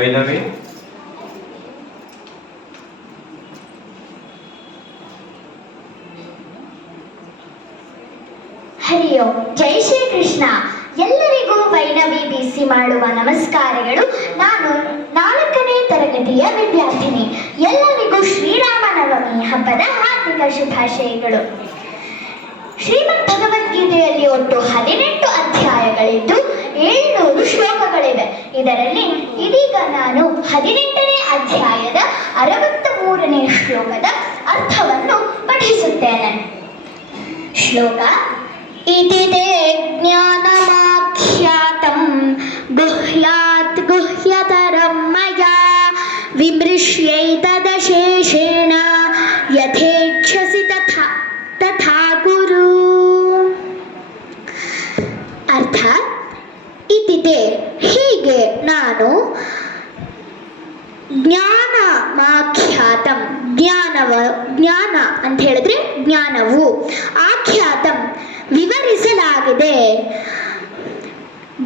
ವೈನವಿ, ಹರಿ ಓಂ. ಜೈ ಶ್ರೀ ಕೃಷ್ಣ. ಎಲ್ಲರಿಗೂ ವೈನವಿ ಬಿಸಿ ಮಾಡುವ ನಮಸ್ಕಾರಗಳು. ನಾನು 4ನೇ ತರಗತಿಯ ವಿದ್ಯಾರ್ಥಿನಿ. ಎಲ್ಲರಿಗೂ ಶ್ರೀರಾಮನವಮಿ ಹಬ್ಬದ ಹಾರ್ದಿಕ ಶುಭಾಶಯಗಳು. ಶ್ರೀಮದ್ ಭಗವದ್ಗೀತೆಯಲ್ಲಿ ಒಟ್ಟು 18 ಅಧ್ಯಾಯಗಳಿದ್ದು 700 ಶ್ಲೋಕಗಳಿವೆ. ಇದರಲ್ಲಿ ಇದೀಗ ನಾನು 18ನೇ ಅಧ್ಯಾಯದ 63ನೇ ಶ್ಲೋಕದ ಅರ್ಥವನ್ನು ಪಠಿಸುತ್ತೇನೆ. ಶ್ಲೋಕ: ಇತಿ ತೇ ಜ್ಞಾನಮಾಖ್ಯಾತಂ ಗುಹ್ಯಾತ್ ಗುಹ್ಯತರಂ ಮಯಾ ವಿಮೃಶ್ಯೈತದಶೇಷೇಣ ಯಥೇಚ್ಛಸಿ ತಥಾ ಕುರು. ಅರ್ಥ: ಇತಿ ತೇ ಹೀಗೆ ನಾನು ಜ್ಞಾನಮಾಖ್ಯಾತಂ ಜ್ಞಾನ ಅಂತ ಹೇಳಿದ್ರೆ ಜ್ಞಾನವು, ಆಖ್ಯಾತಂ ವಿವರಿಸಲಾಗಿದೆ,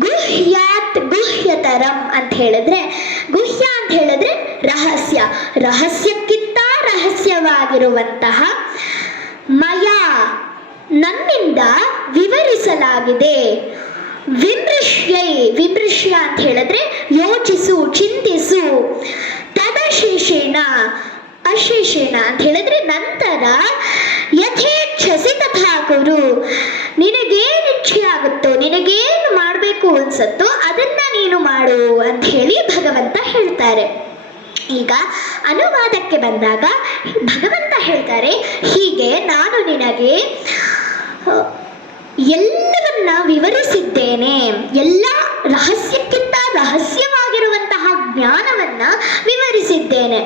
ಗುಹ್ಯಾತ್ ಗುಹ್ಯತರಂ ಅಂತ ಹೇಳಿದ್ರೆ ಗುಹ್ಯ ಅಂತ ಹೇಳಿದ್ರೆ ರಹಸ್ಯ, ರಹಸ್ಯಕ್ಕಿಂತ ರಹಸ್ಯವಾಗಿರುವಂತಹ, ಮಯ ನನ್ನಿಂದ ವಿವರಿಸಲಾಗಿದೆ, ವಿಮೃಶ್ಯ ಅಂತ ಹೇಳಿದ್ರೆ ಯೋಚಿಸು, ಚಿಂತಿಸು, ತದಶೇಷೇಣ ಅಶೇಷೇಣ ಅಂತ ಹೇಳಿದ್ರೆ ನಂತರ, ಯಥೇಚ್ಛಸಿ ತಥಾ ಕುರು ನಿನಗೇನು ಇಚ್ಛೆ ಆಗುತ್ತೋ, ನಿನಗೇನು ಮಾಡಬೇಕು ಅನ್ಸತ್ತೋ ಅದನ್ನ ನೀನು ಮಾಡು ಅಂತ ಹೇಳಿ ಭಗವಂತ ಹೇಳ್ತಾರೆ. ಈಗ ಅನುವಾದಕ್ಕೆ ಬಂದಾಗ ಭಗವಂತ ಹೇಳ್ತಾರೆ, ಹೀಗೆ ನಾನು ನಿನಗೆ ಎಲ್ಲವನ್ನ ವಿವರಿಸಿದ್ದೇನೆ, ಎಲ್ಲ ರಹಸ್ಯಕ್ಕಿಂತ ರಹಸ್ಯವಾಗಿರುವಂತಹ ಜ್ಞಾನವನ್ನ ವಿವರಿಸಿದ್ದೇನೆ.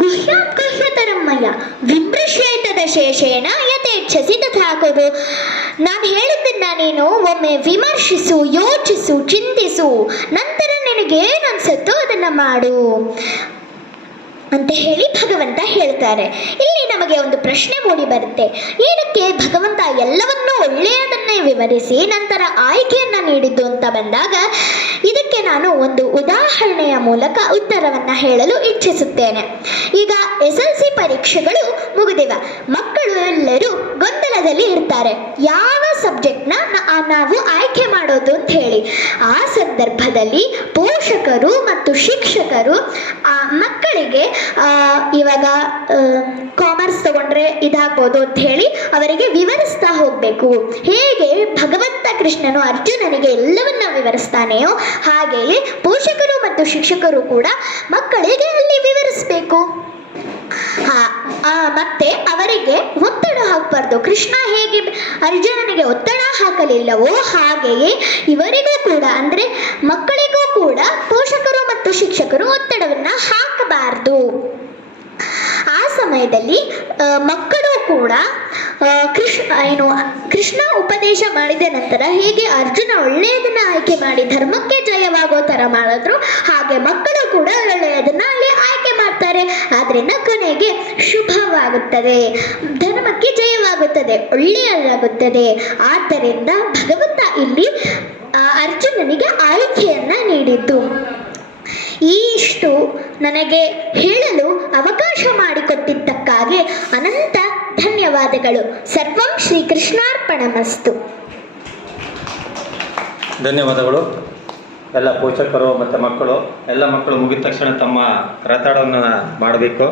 ಗುಹ್ಯಾತ್ ಗುಹ್ಯತರಮ್ಮಯ್ಯ ವಿಮೃಶ್ಯೈತದ ಶೇಷೇಣ ಯಥೇಚ್ಛಸಿ ತಥಾ ಕುರು. ನಾನು ಹೇಳಿದ್ದನ್ನ ನೀನು ಒಮ್ಮೆ ವಿಮರ್ಶಿಸು, ಯೋಚಿಸು, ಚಿಂತಿಸು, ನಂತರ ನಿನಗೇನು ಅನ್ಸುತ್ತೋ ಅದನ್ನ ಮಾಡು ಅಂತ ಹೇಳಿ ಭಗವಂತ ಹೇಳ್ತಾರೆ. ಇಲ್ಲಿ ನಮಗೆ ಒಂದು ಪ್ರಶ್ನೆ ಮೂಡಿ ಬರುತ್ತೆ, ಏನಕ್ಕೆ ಭಗವಂತ ಎಲ್ಲವನ್ನೂ ಒಳ್ಳೆಯದನ್ನೇ ವಿವರಿಸಿ ನಂತರ ಆಯ್ಕೆಯನ್ನ ನೀಡಿದ್ದು ಅಂತ ಬಂದಾಗ ಇದಕ್ಕೆ ನಾನು ಒಂದು ಉದಾಹರಣೆಯ ಮೂಲಕ ಉತ್ತರವನ್ನು ಹೇಳಲು ಇಚ್ಛಿಸುತ್ತೇನೆ. ಈಗ SLC ಪರೀಕ್ಷೆಗಳು ಮುಗಿದಿವೆ. ಮಕ್ಕಳು ಎಲ್ಲರೂ ಗೊಂದಲದಲ್ಲಿ ಇರ್ತಾರೆ, ಯಾವ ಸಬ್ಜೆಕ್ಟ್ನ ನಾವು ಆಯ್ಕೆ ಮಾಡೋದು ಅಂತ ಹೇಳಿ. ಆ ಸಂದರ್ಭದಲ್ಲಿ ಪೋಷಕರು ಮತ್ತು ಶಿಕ್ಷಕರು ಆ ಮಕ್ಕಳಿಗೆ ಇವಾಗ ಕಾಮರ್ಸ್ ತಗೊಂಡ್ರೆ ಇದಾಗ್ಬೋದು ಅಂತ ಹೇಳಿ ಅವರಿಗೆ ವಿವರಿಸ್ತಾ ಹೋಗ್ಬೇಕು. ಹೇಗೆ ಭಗವಂತ ಕೃಷ್ಣನು ಅರ್ಜುನನಿಗೆ ಎಲ್ಲವನ್ನ ವಿವರಿಸ್ತಾನೆಯೋ ಹಾಗೆಯೇ ಪೋಷಕರು ಮತ್ತು ಶಿಕ್ಷಕರು ಕೂಡ ಮಕ್ಕಳಿಗೆ ಅಲ್ಲಿ ವಿವರಿಸಬೇಕು. ಮತ್ತೆ ಅವರಿಗೆ ಒತ್ತಡ ಹಾಕಬಾರ್ದು. ಕೃಷ್ಣ ಹೇಗೆ ಅರ್ಜುನನಿಗೆ ಒತ್ತಡ ಹಾಕಲಿಲ್ಲವೋ ಹಾಗೆಯೇ ಇವರಿಗೂ ಕೂಡ, ಅಂದ್ರೆ ಮಕ್ಕಳಿಗೂ ಕೂಡ ಪೋಷಕರು ಮತ್ತು ಶಿಕ್ಷಕರು ಒತ್ತಡವನ್ನ ಹಾಕಬಾರ್ದು. ಆ ಸಮಯದಲ್ಲಿ ಮಕ್ಕಳು ಕೂಡ ಕೃಷ್ಣ ಉಪದೇಶ ಮಾಡಿದ ನಂತರ ಹೇಗೆ ಅರ್ಜುನ ಒಳ್ಳೆಯದನ್ನ ಆಯ್ಕೆ ಮಾಡಿ ಧರ್ಮಕ್ಕೆ ಜಯವಾಗೋ ತರ ಮಾಡಿದ್ರು, ಹಾಗೆ ಮಕ್ಕಳು ಕೂಡ ಒಳ್ಳೆಯದನ್ನ ಅಲ್ಲಿ ಆಯ್ಕೆ ಮಾಡ್ತಾರೆ. ಆದ್ರಿಂದ ಕೊನೆಗೆ ಶುಭವಾಗುತ್ತದೆ, ಧರ್ಮಕ್ಕೆ ಜಯವಾಗುತ್ತದೆ, ಒಳ್ಳೆಯದಾಗುತ್ತದೆ. ಆದ್ದರಿಂದ ಭಗವಂತ ಇಲ್ಲಿ ಅರ್ಜುನನಿಗೆ ಆಯ್ಕೆಯನ್ನ ನೀಡಿದ್ದು. ಇಷ್ಟು ನನಗೆ ಹೇಳಲು ಅವಕಾಶ ಮಾಡಿಕೊಟ್ಟಿದ್ದಕ್ಕಾಗಿ ಅನಂತ ಧನ್ಯವಾದಗಳು. ಸರ್ವಂ ಶ್ರೀಕೃಷ್ಣಾರ್ಪಣಮಸ್ತು. ಧನ್ಯವಾದಗಳು. ಎಲ್ಲ ಪೋಷಕರು ಮತ್ತು ಮಕ್ಕಳು, ಎಲ್ಲ ಮಕ್ಕಳು ಮುಗಿದ ತಕ್ಷಣ ತಮ್ಮ ಕರತಾಡವನ್ನು ಮಾಡಬೇಕು.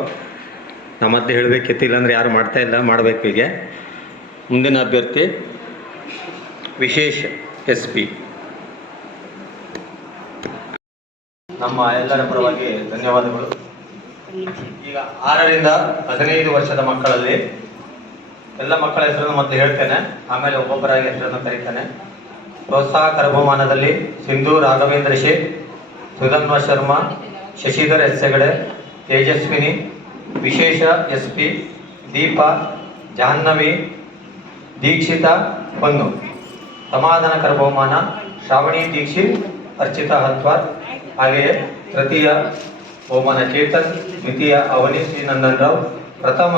ನಮ್ಮ ಮಧ್ಯೆ ಹೇಳಬೇಕಿತ್ತು, ಇಲ್ಲಾಂದರೆ ಯಾರು ಮಾಡ್ತಾ ಇಲ್ಲ, ಮಾಡಬೇಕು. ಹೀಗೆ ಮುಂದಿನ ಅಭ್ಯರ್ಥಿ ವಿಶೇಷ SP. ನಮ್ಮ ಎಲ್ಲರ ಪರವಾಗಿ ಧನ್ಯವಾದಗಳು. ಈಗ 6ರಿಂದ 15 ವರ್ಷದ ಮಕ್ಕಳಲ್ಲಿ ಎಲ್ಲ ಮಕ್ಕಳ ಹೆಸರನ್ನು ಮತ್ತೆ ಹೇಳ್ತೇನೆ, ಆಮೇಲೆ ಒಬ್ಬೊಬ್ಬರಾಗಿ ಹೆಸರನ್ನು ಕರೀತೇನೆ. ಪ್ರೋತ್ಸಾಹಕರ ಬಹುಮಾನದಲ್ಲಿ ಸಿಂಧು ರಾಘವೇಂದ್ರ ಶೇಖ್, ಸುಧನ್ವ ಶರ್ಮಾ, ಶಶಿಧರ್ S ಹೆಗಡೆ, ತೇಜಸ್ವಿನಿ, ವಿಶೇಷ SP, ದೀಪಾ, ಜಾಹ್ನವಿ, ದೀಕ್ಷಿತಾ ಹೊನ್ನು. ಸಮಾಧಾನಕರ ಬಹುಮಾನ ಶ್ರಾವಣಿ ದೀಕ್ಷಿತ್, ಅರ್ಚಿತಾ ಹತ್ವಾರ್. ಹಾಗೆಯೇ ತೃತೀಯ ಬಹುಮಾನ ಚೇತನ್, ದ್ವಿತೀಯ ಅವನಿ ಶ್ರೀನಂದನ್ ರಾವ್, ಪ್ರಥಮ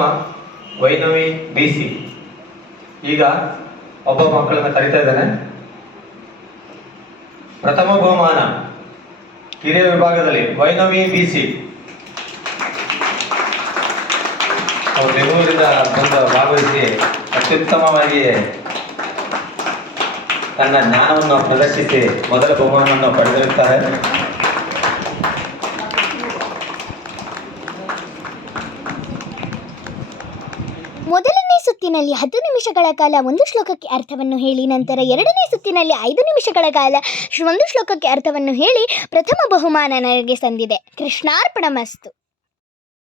ವೈನವಿ BC. ಈಗ ಒಬ್ಬ ಮಕ್ಕಳನ್ನು ಕರಿತಾ ಇದ್ದಾನೆ. ಪ್ರಥಮ ಬಹುಮಾನ ಹಿರಿಯ ವಿಭಾಗದಲ್ಲಿ ವೈನವಿ BC ಅವರು ಬೆಂಗಳೂರಿಂದ ಬಂದು ಭಾಗವಹಿಸಿ ಅತ್ಯುತ್ತಮವಾಗಿ ತನ್ನ ಜ್ಞಾನವನ್ನು ಪ್ರದರ್ಶಿಸಿ ಮೊದಲ ಬಹುಮಾನವನ್ನು ಪಡೆದಿರುತ್ತಾರೆ. ಮೊದಲನೇ ಸುತ್ತಿನಲ್ಲಿ 10 ನಿಮಿಷಗಳ ಕಾಲ ಒಂದು ಶ್ಲೋಕಕ್ಕೆ ಅರ್ಥವನ್ನು ಹೇಳಿ, ನಂತರ ಎರಡನೇ ಸುತ್ತಿನಲ್ಲಿ 5 ನಿಮಿಷಗಳ ಕಾಲ ಒಂದು ಶ್ಲೋಕಕ್ಕೆ ಅರ್ಥವನ್ನು ಹೇಳಿ ಪ್ರಥಮ ಬಹುಮಾನ ನನಗೆ ಸಂದಿದೆ. ಕೃಷ್ಣಾರ್ಪಣಮಸ್ತು.